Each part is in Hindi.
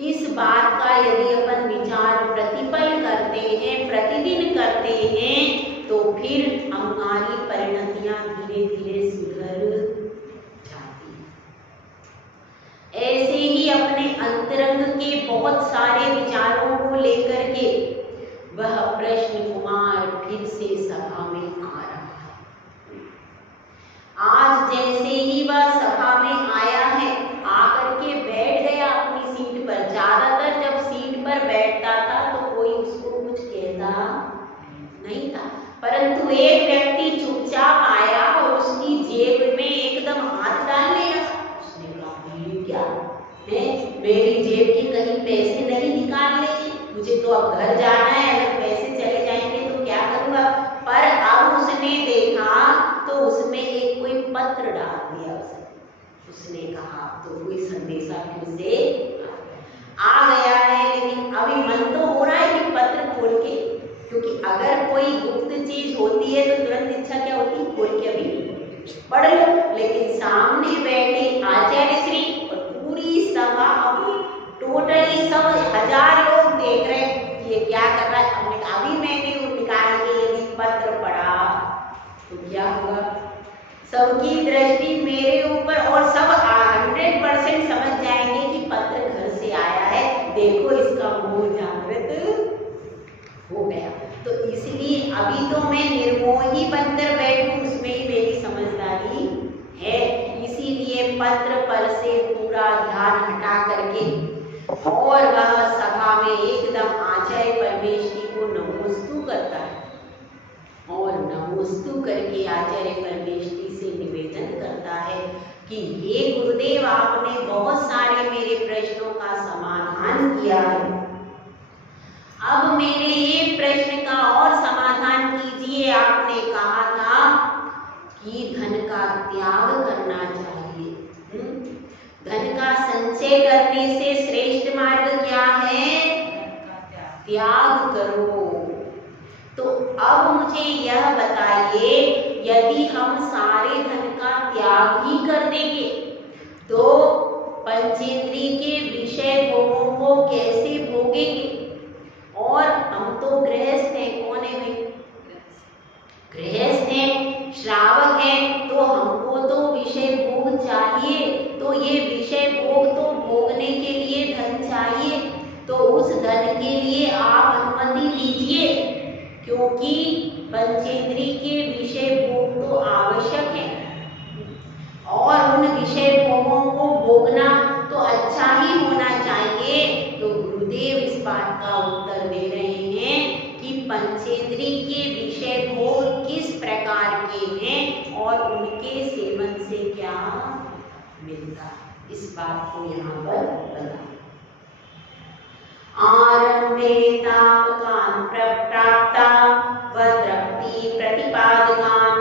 इस बात का यदि अपन विचार प्रतिपल करते हैं, प्रतिदिन करते हैं, तो फिर हमारी परिणतियां धीरे धीरे सुधर जाती हैं। ऐसे ही अपने अंतरंग के बहुत सारे विचारों को लेकर के वह प्रश्न कुमार फिर से सभा में आ रहा है। आज जैसे ही वह सभा में आया है, आकर के बैठ गया अपनी सीट पर। ज्यादातर जब सीट पर बैठता था तो कोई उसको कुछ कहता नहीं था, परंतु एक व्यक्ति चुपचाप आया और उसकी जेब में एकदम हाथ डालने लगा। उसने कहा, ये क्या है? मेरी जेब के कहीं पैसे नहीं निकाल ले, मुझे तो अब घर जाना है, अगर पैसे चले जाएंगे तो क्या करूँगा? पर अब उसने देखा तो उसमें एक कोई पत्र डाल दिया। उसने कहा तो कोई संदेशा फिर से आ गया है, लेकिन अभी मन तो हो रहा है कि पत्र खोल के, क्योंकि अगर कोई गुप्त चीज होती है तो तुरंत इच्छा क्या होती है, खोल के अभी पढ़ लो। लेकिन सामने बैठे आचार्य श्री और पूरी सभा, अभी टोटली सब 1000 लोग देख रहे हैं ये क्या कर रहा है। हमने कहा अभी मैंने निकाल के यदि पत्र पढ़ा तो क्या हुआ? सबकी दृष्टि मेरे ऊपर और सब 100% समझ जाएंगे कि पत्र घर से आया है, देखो इसका मोह जागृत हो गया। तो इसलिए अभी तो मैं निर्मोही बनकर बैठूं, उसमें ही मेरी समझदारी है। इसीलिए पत्र पर से पूरा ध्यान हटा करके और वह सभा में एकदम आचार्य परमेश्वरी को नमोस्तु करता है और नमोस्तु करके आचार्य परमेश्वरी से निवेदन करता है कि हे गुरुदेव, आपने बहुत सारे मेरे प्रश्नों का समाधान किया है, अब मेरे ये प्रश्न का और समाधान कीजिए। आपने कहा था कि धन का त्याग करना चाहिए, धन का संचय करने से श्रेष्ठ मार्ग क्या है? त्याग करो। तो अब मुझे यह बताइए, यदि हम सारे धन का त्याग ही कर देंगे तो पंचेंद्रिय के विषय भोगों को कैसे भोगेंगे? और हम तो गृहस्थ हैं, कौन है भाई? गृहस्थ हैं, श्रावक हैं, तो हमको तो विषय भोग चाहिए। तो ये विषय भोग तो भोगने के लिए धन चाहिए, तो उस धन के लिए आप अनुमति दीजिए, क्योंकि पंचेंद्रिय के विषय भोग तो आवश्यक है और उन विषय भोगों को भोगना तो अच्छा ही होना चाहिए। तो गुरुदेव इस बात का उत्तर दे रहे हैं कि पंचेंद्रिय के विषय भोग किस प्रकार के हैं और उनके सेवन से क्या मिलता, इस बात को यहाँ पर बता। आरंभे तामकान् प्राप्ता वद्रक्ति प्रतिपादकान्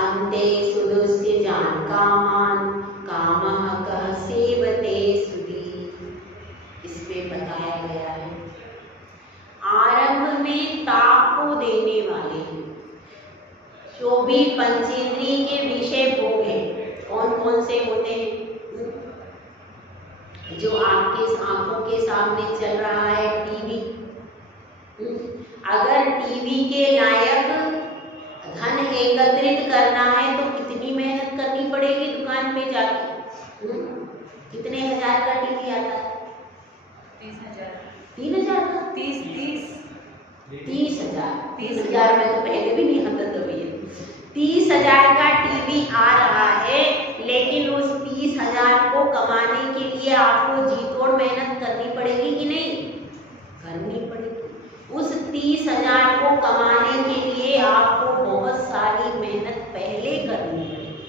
अन्ते सुदुस्य जान कामान् कामः कः सेवते सुधी। इसमें बताया गया है आरंभ में ताप को देने वाले जो भी पंचेंद्रिय के विषय भोग हैं, कौन कौन से होते हैं? जो आपके आंखों के सामने चल रहा है टीवी, अगर टीवी के लायक धन एकत्रित करना है तो कितनी मेहनत करनी पड़ेगी दुकान पे जाके? कितने हजार का टीवी आता है? 30,000 का? 30,000 में तो पहले भी नहीं आता था भैया। 30,000 का टीवी आ रहा है, लेकिन उस 30,000 को कमाने के लिए आपको जी तोड़ मेहनत करनी पड़ेगी कि नहीं? करनी पड़ेगी। उस 30,000 को कमाने के लिए आपको बहुत सारी मेहनत पहले करनी पड़ेगी।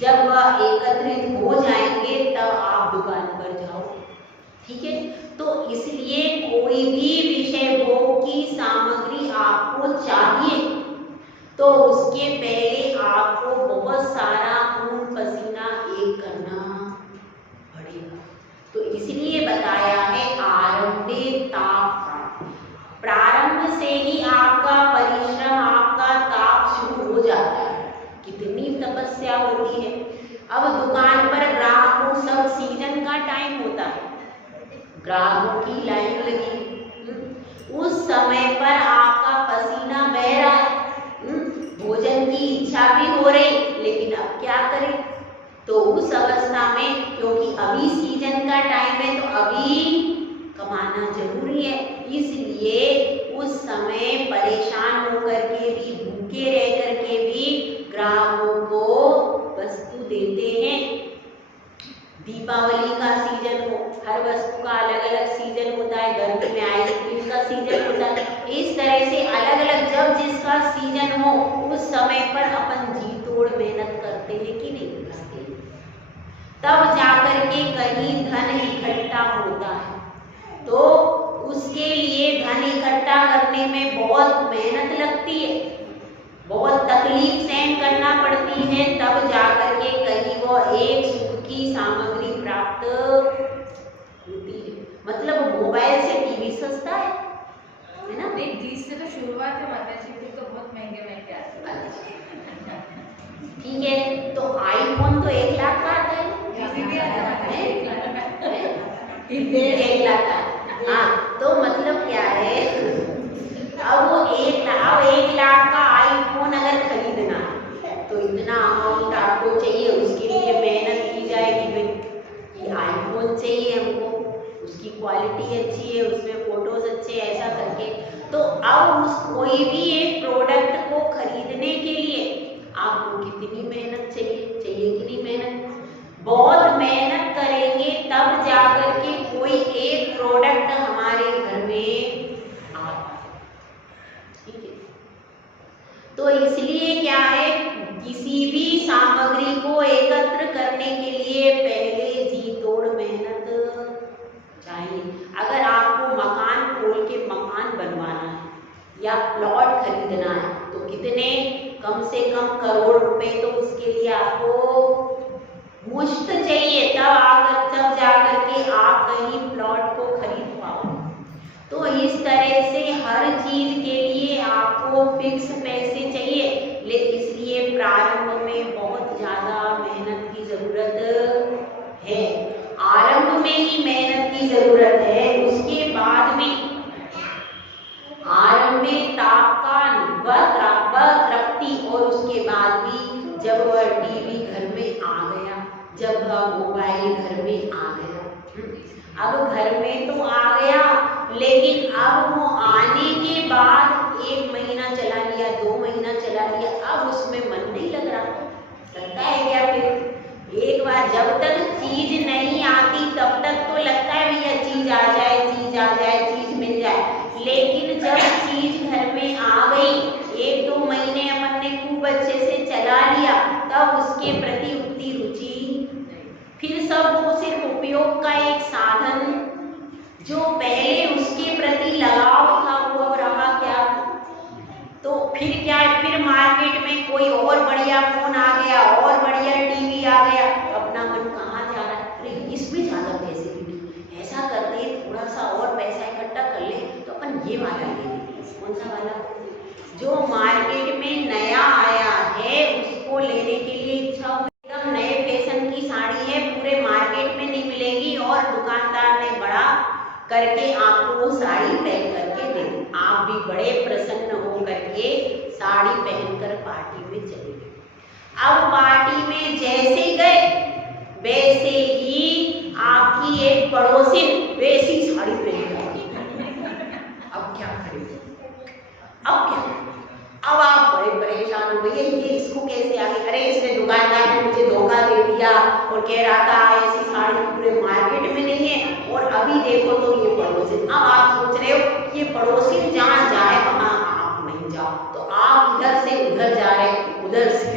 जब वह एकत्रित हो जाएंगे तब आप दुकान पर जाओ, ठीक है? तो इसलिए कोई भी विषय भोग की सामग्री आपको चाहिए तो उसके पहले आपको बहुत सारा खून पसीना एक करना पड़ेगा। तो इसलिए बताया है आरंभे ताप, प्रारंभ से ही आपका परिश्रम, आपका ताप शुरू हो जाता है। कितनी तपस्या होती है। अब दुकान पर ग्राहकों, सब सीजन का टाइम होता है, ग्राहकों की लाइन लगी, उस समय पर आपका पसीना बह रहा है, भोजन की इच्छा भी हो रही, लेकिन अब क्या करें? तो उस अवस्था में, क्योंकि अभी सीजन का टाइम है तो अभी कमाना जरूरी है, इसलिए उस समय परेशान होकर के भी, भूखे रह करके भी ग्राहकों को वस्तु देते हैं। दीपावली का सीजन हो, हर वस्तु का अलग अलग सीजन होता है, गर्मी में आइसक्रीम का सीजन होता है, इस तरह से अलग अलग जब जिसका सीजन हो उस समय पर अपन जी तोड़ मेहनत करते हैं कि नहीं करते? तब जाकर के कहीं धन इकट्ठा होता है, तो उसके लिए धन इकट्ठा करने में बहुत मेहनत लगती है, बहुत तकलीफ सहन करना पड़ती है, तब जाकर के कहीं वो एक सुख की सामग्री प्राप्त होती है। मतलब मोबाइल से टीवी सस्ता है ना? नहीं, 30 से तो शुरुआत है माता जी, फिर तो बहुत महंगे महंगे आते हैं। ठीक है, तो आईफोन तो 1 लाख का आता है, भी आता है 1 लाख का। हाँ, तो मतलब क्या है, अब वो 1 लाख का आईफोन अगर खरीदना है तो इतना अमाउंट आपको चाहिए, उसके लिए मेहनत की जाएगी, भाई ये आईफोन चाहिए हमको, उसकी क्वालिटी अच्छी है, उसमें फोटोज अच्छे, ऐसा करके। तो अब उस कोई भी एक प्रोडक्ट को खरीदने के लिए आपको कितनी मेहनत चाहिए कि नहीं मेहनत? बहुत मेहनत करेंगे तब जाकर के कोई एक प्रोडक्ट हमारे घर में आता है, ठीक है? तो इसलिए क्या है, किसी भी सामग्री को एकत्र करने के लिए पहले जी तोड़ मेहनत चाहिए। अगर आपको मकान खोल के मकान बनवाना है या प्लॉट खरीदना है तो कितने, कम से कम करोड़ रुपए तो उसके लिए आपको मुश्त चाहिए, तब जाकर के आप कहीं प्लॉट को खरीद पाओ। तो इस तरह से हर चीज के लिए आपको फिक्स पैसे चाहिए, इसलिए प्रारंभ में बहुत ज्यादा मेहनत की जरूरत है, आरंभ में ही मेहनत की जरूरत है, उसके बाद में आरंभ में ताप का तृप्ति, और उसके बाद भी जब वह टीवी घर में आ गया, जब वह मोबाइल घर में आ गया, अब घर में तो आ गया, लेकिन अब वो आने के बाद 1 महीना चला लिया, 2 महीना चला लिया, अब उसमें मन नहीं लग रहा, लगता है क्या? फिर एक बार जब तक चीज नहीं आती तब तक तो लगता है भैया चीज आ जाए, चीज आ जाए, चीज मिल जाए, लेकिन जब चीज घर में आ गई, 1-2 महीने अपन ने खूब अच्छे से चला लिया, तब उसके प्रति उतनी रुचि, फिर सब वो सिर्फ उपयोग का एक साधन, जो पहले उसके प्रति लगाव था वो अब रहा क्या? तो फिर क्या है, फिर मार्केट में कोई और बढ़िया फोन आ गया, और बढ़िया टीवी आ गया, अपना मन कहाँ जा रहा है, अरे इसमें ज्यादा पैसे मिले, ऐसा करते हैं थोड़ा सा और पैसा इकट्ठा कर ले तो अपन ये वाला ले लेते। कौन सा वाला? जो मार्केट में नया आया है उसको लेने के लिए इच्छा हो, एकदम नए फैशन की साड़ी है, पूरे मार्केट में नहीं मिलेगी, और दुकानदार ने बड़ा करके आपको वो साड़ी पैक करके दे दी, आप भी बड़े प्रसन्न हो करके साड़ी पहनकर पार्टी में चले गए। अब पार्टी में जैसे गए वैसे ही आपकी एक पड़ोसिन वैसी साड़ी पहन गई। अब क्या करेंगे? अब क्या? अब आप बड़े परेशान हो गए, ये इसको कैसे आ गई? अरे इसने दुकानदार ने मुझे धोखा दे दिया और कह रहा था ऐसी साड़ी पूरे मार्केट में नहीं है, और अभी देखो तो ये पड़ोसी। अब आप सोच रहे हो ये पड़ोसी जहाँ जाए वहां आप नहीं जाओ, तो आप इधर से उधर जा रहे, उधर से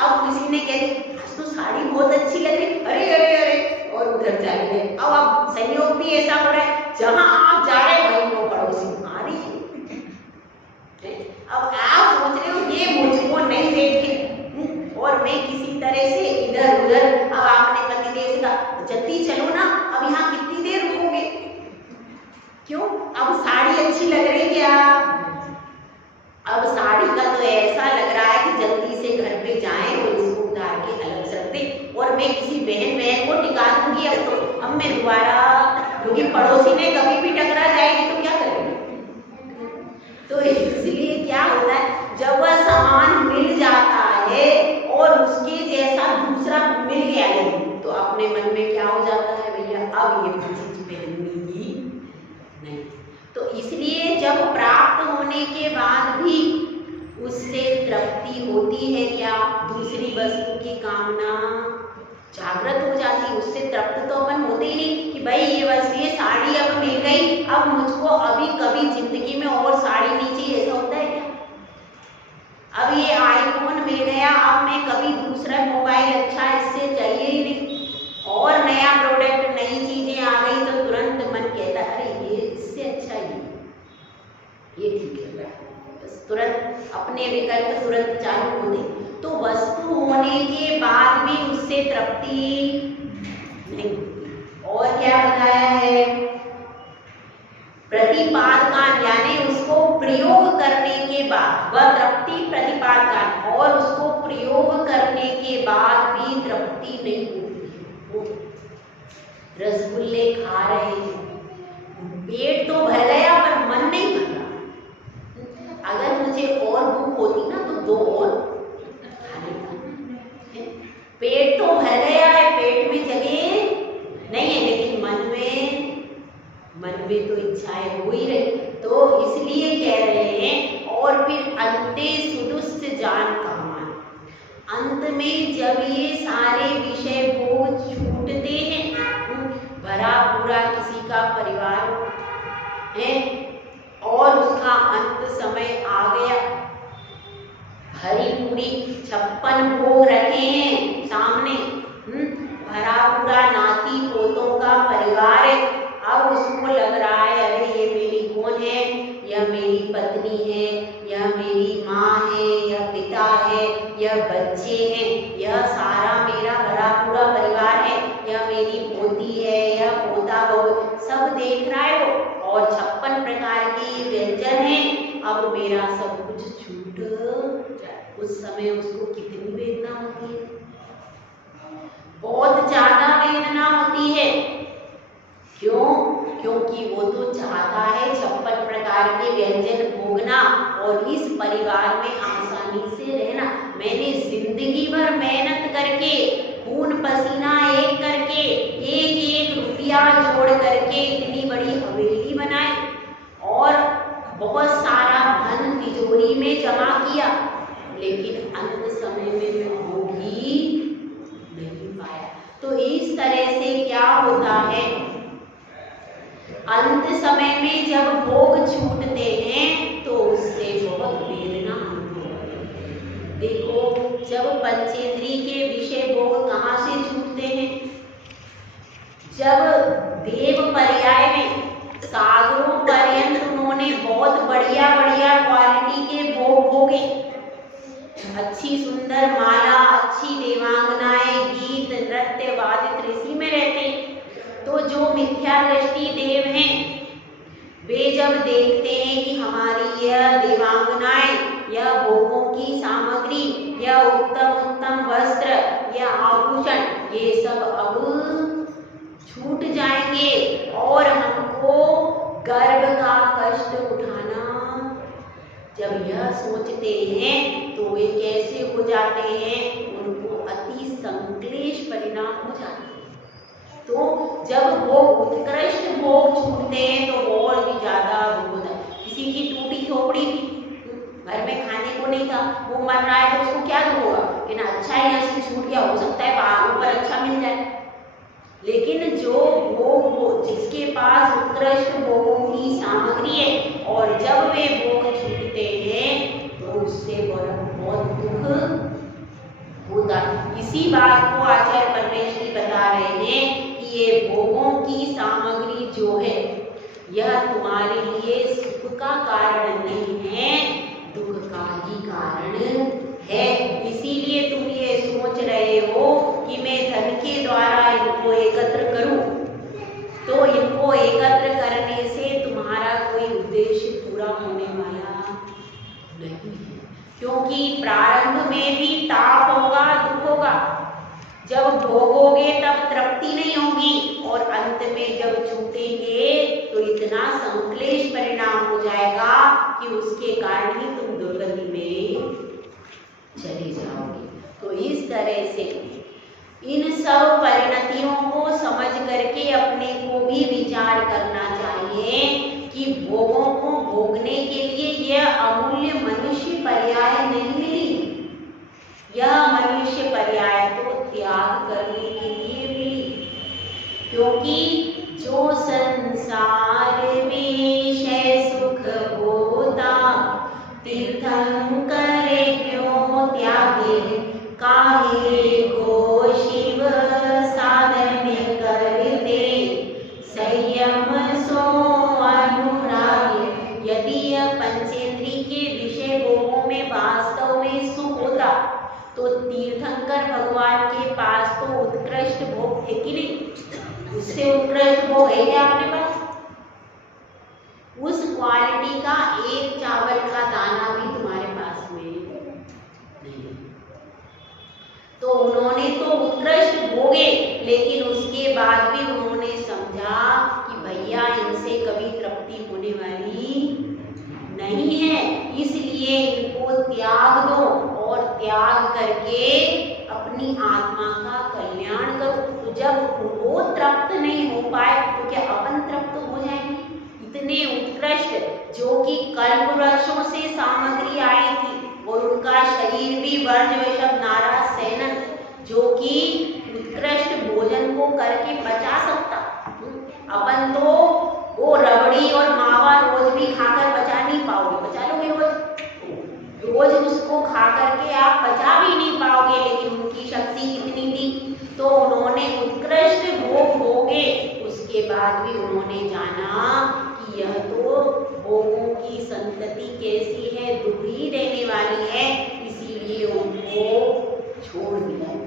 अब किसी ने कह दी तो साड़ी बहुत अच्छी लग रही, अरे अरे अरे, और उधर चले गए। अब आप संयोग भी ऐसा हो रहा है, जहां आप जा रहे वहीं वो पड़ोसी आ रही है। अब आप सोच रहे हो ये मुझको नहीं देखे, और मैं किसी तरह से इधर उधर, अब आपने पति देव से कहा जल्दी चलो ना, अब यहाँ कितनी देर रुकोगे? क्यों? अब साड़ी अच्छी लग रही क्या? अब साड़ी का तो ऐसा लग रहा है कि जल्दी से घर पे जाएं और इसको उतार के अलग रख दें, और मैं किसी बहन को टिका दूंगी अब मैं दोबारा, क्योंकि पड़ोसी ने कभी भी टकरा जाएगी तो क्या करेंगे। तो इसलिए क्या होता है, जब वह सामान मिल जाता है और उसके जैसा दूसरा मिल गया है तो अपने मन में क्या हो जाता है, भैया अब ये चीज पहननी ही नहीं। तो इसलिए जब प्राप्त होने के बाद भी उससे तृप्ति होती है क्या, दूसरी वस्तु की कामना जागृत हो जाती है, उससे तृप्त तो अपन होते ही नहीं कि भाई ये बस ये साड़ी अब मिल गई, अब मुझको अभी कभी जिंदगी में और साड़ी नहीं चाहिए, ऐसा होता है क्या। अब ये आईफोन मिल गया, अब मैं कभी दूसरा मोबाइल अच्छा इससे चाहिए ही नहीं, और नया प्रोडक्ट नई चीजें आ गई तो तुरंत मन कहता है अरे ये इससे अच्छा ये ठीक है, बस तुरंत अपने विकल्प तुरंत चालू होते। तो वस्तु होने के बाद भी उससे तृप्ति नहीं। और क्या बताया है, प्रतिपादकान यानी उसको प्रयोग करने के बाद वह तृप्ति प्रतिपादकान, और उसको प्रयोग करने के बाद भी तृप्ति नहीं होती। रसगुल्ले खा रहे हैं, पेट तो भर गया पर मन नहीं भर रहा। अगर मुझे और भूख होती ना तो दो और खा लेता। पेट तो भर गया है, पेट में जगह नहीं है, लेकिन मन में तो इच्छाएं हो ही रही। तो इसलिए कह रहे हैं, और फिर अंते सुदुष्ट जान कामान, अंत में जब ये सारे विषय भोग छूटते हैं, भरा पूरा किसी का परिवार है और उसका अंत समय आ गया, भरी पूरी 56 भोग रखे हैं सामने, भरा पूरा नाती पोतों का परिवार है। अब उसको लग रहा है अरे ये मेरी कौन है, यह मेरी पत्नी है, यह मेरी माँ है, यह पिता है, यह बच्चे हैं, यह सारा मेरा भरा पूरा परिवार है, यह मेरी पोती है, यह पोता बहू, सब देख रहा है वो, और 56 प्रकार के व्यंजन हैं। अब मेरा सब कुछ छूट जाए, उस समय उसको कितनी वेदना होती है, बहुत ज्यादा वेदना होती है। क्यों? क्योंकि वो तो चाहता है 56 प्रकार के व्यंजन भोगना और इस परिवार में आसानी से रहना। मैंने जिंदगी भर मेहनत करके, खून पसीना एक करके, एक एक रुपया जोड़ करके इतनी बड़ी हवेली बनाई और बहुत सारा धन तिजोरी में जमा किया, लेकिन अंत समय में मैं भोग ही नहीं पाया। तो इस तरह से क्या होता है, अंत समय में जब भोग छूटते हैं तो उससे बहुत वेदना होती है। देखो, जब पंचेंद्रिय के विषय भोग कहाँ से छूटते हैं, जब देव पर्याय में सागरों पर्यंत उन्होंने बहुत बढ़िया बढ़िया क्वालिटी के भोग भोगे, अच्छी सुंदर माला, अच्छी देवांगनाएं, गीत नृत्य वादित ऋषि में रहते हैं। तो जो मिथ्या दृष्टि देव हैं, वे जब देखते हैं कि हमारी यह देवांगनाएं, यह भोगों की सामग्री, यह उत्तम उत्तम वस्त्र, यह आभूषण, ये सब अब छूट जाएंगे और हमको गर्भ का कष्ट उठाना, जब यह सोचते हैं तो वे कैसे हो जाते हैं, उनको अति संक्लेश परिणाम हो जाते हैं। तो जब भोग उत्कृष्ट भोग छूटते हैं तो और भी ज्यादा भोग होता है। किसी की टूटी झोपड़ी थी, घर में खाने को नहीं था, वो मर रहा है तो उसको क्या दुख होगा कि ना अच्छा यहाँ से छूट गया, हो सकता है ऊपर अच्छा मिल जाए। लेकिन जो भोग, जिसके पास उत्कृष्ट भोगों की सामग्री है और जब वे भोग छूटते हैं तो उससे बहुत दुख होता है। इसी बात को आचार्य परमेश्वरी बता रहे हैं कि ये भोगों की सामग्री जो है यह तुम्हारे लिए सुख का कारण नहीं है, दुख का ही कारण है। इसीलिए तुम ये सोच रहे हो कि मैं धन के द्वारा इनको एकत्र करूं, तो इनको एकत्र करने से तुम्हारा कोई उद्देश्य पूरा होने वाला नहीं है, क्योंकि प्रारंभ में भी ताप होगा, दुख होगा। जब भोगोगे तब तृप्ति नहीं होगी और अंत में जब छूटेंगे तो इतना संक्लेश परिणाम हो जाएगा कि उसके कारण ही तुम दुर्गति में चले जाओगे। तो इस तरह से इन सब परिणतियों को समझ करके अपने को भी विचार करना चाहिए कि भोगों को भोगने के लिए यह अमूल्य मनुष्य पर्याय नहीं मिली, यह मनुष्य पर्याय तो त्याग करने के लिए मिली। क्योंकि जो संसार विषय सुख होता, तीर्थंकर क्यों त्यागे, काहे को शिव साधन करते, संयम सो अनुराग। यदि यह पंचेंद्री के विषय भोगों में वास्तव में सुख होता तो तीर्थंकर भगवान के पास तो उत्कृष्ट भोग थे कि नहीं, उससे उत्कृष्ट भोग है क्या अपने पास? उस क्वालिटी का एक चावल का दाना भी तुम्हारे पास में नहीं। तो उन्होंने तो उत्कृष्ट भोगे, लेकिन उसके बाद भी उन्होंने समझा कि भैया इनसे कभी तृप्ति होने वाली नहीं है, इसलिए इनको त्याग दो और त्याग करके अपनी आत्मा का कल्याण करो। तो जब वो तृप्त नहीं हो पाए तो क्या अपन तृप्त हो जाएंगे? इतने उत्कृष्ट जो कि कल्प वृक्षों से सामग्री आई थी और उनका शरीर भी वर्ज वैशव नाराज सेनन, जो कि उत्कृष्ट भोजन को करके बचा सकता। अपन तो वो रबड़ी और मावा रोज भी खाकर बचा नहीं पाओगे, बचा लोगे रोज उसको खा करके आप बचा भी नहीं पाओगे, लेकिन उनकी शक्ति कितनी थी। तो उन्होंने उत्कृष्ट भोग भोगे, उसके बाद भी उन्होंने जाना कि यह तो भोगों की संतति कैसी है, दुख ही देने वाली है, इसीलिए उनको छोड़ दिया।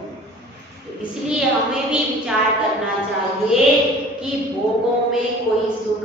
तो इसलिए हमें भी विचार करना चाहिए कि भोगों में कोई सुख